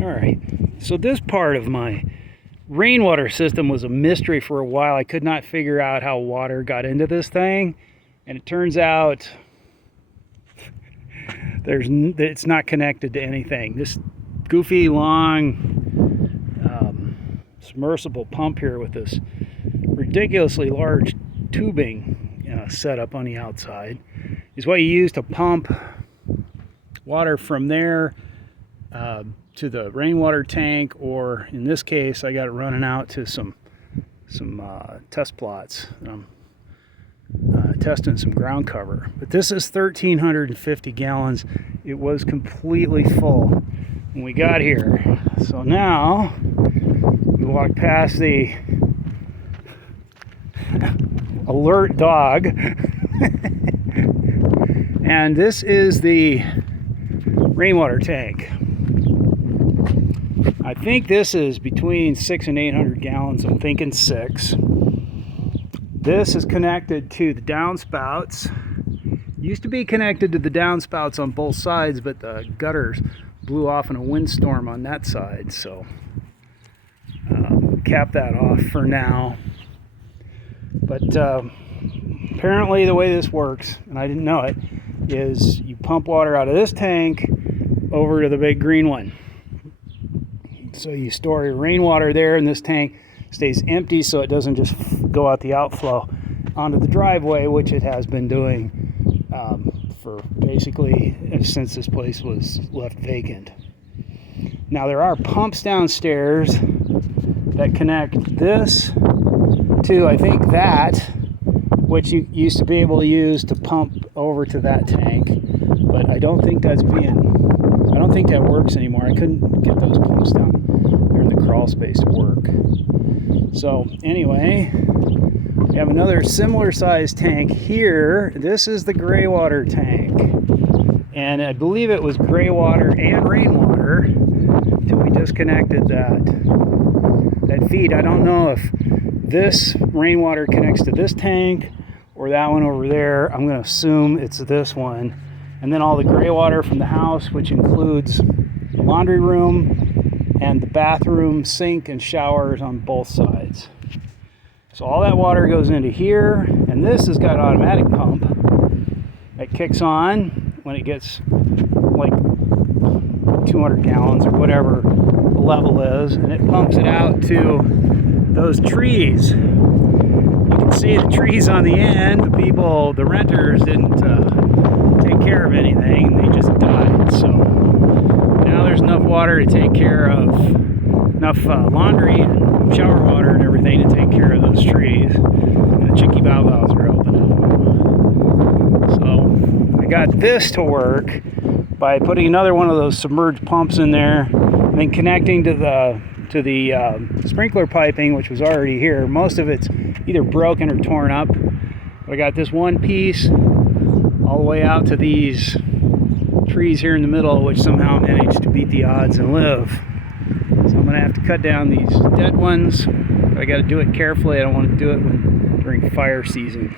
Alright, so this part of my rainwater system was a mystery for a while. I could not figure out how water got into this thing, and it turns out it's not connected to anything. This goofy long submersible pump here with this ridiculously large tubing set up on the outside is what you use to pump water from there to the rainwater tank, or in this case I got it running out to some test plots. Testing some ground cover. But this is 1,350 gallons. It was completely full when we got here. So now we walk past the alert dog and this is the rainwater tank. I think this is between 600 and 800 gallons. I'm thinking 6. This is connected to the downspouts. Used to be connected to the downspouts on both sides, but the gutters blew off in a windstorm on that side, so cap that off for now. But apparently the way this works, and I didn't know it, is you pump water out of this tank over to the big green one. So you store your rainwater there, and this tank stays empty so it doesn't just go out the outflow onto the driveway, which it has been doing for basically since this place was left vacant. Now there are pumps downstairs that connect this to, I think, that, which you used to be able to use to pump over to that tank, but I don't think that works anymore. I couldn't get those pumps down there in the crawl space to work. So anyway, we have another similar sized tank here. This is the greywater tank, and I believe it was greywater and rainwater until we disconnected that feed. I don't know if this rainwater connects to this tank or that one over there. I'm going to assume it's this one. And then all the greywater from the house, which includes the laundry room and the bathroom, sink, and showers on both sides. So all that water goes into here, and this has got an automatic pump that kicks on when it gets like 200 gallons or whatever the level is, and it pumps it out to those trees. You can see the trees on the end. The renters didn't take care of anything, and they just died. So now there's enough water to take care of enough laundry and shower water and everything to take care of those trees, and the chicky valves are open. So I got this to work by putting another one of those submerged pumps in there, and then connecting to the sprinkler piping, which was already here. Most of it's either broken or torn up. But I got this one piece all the way out to these trees here in the middle, which somehow managed to beat the odds and live. So I'm going to have to cut down these dead ones. But I got to do it carefully. I don't want to do it during fire season.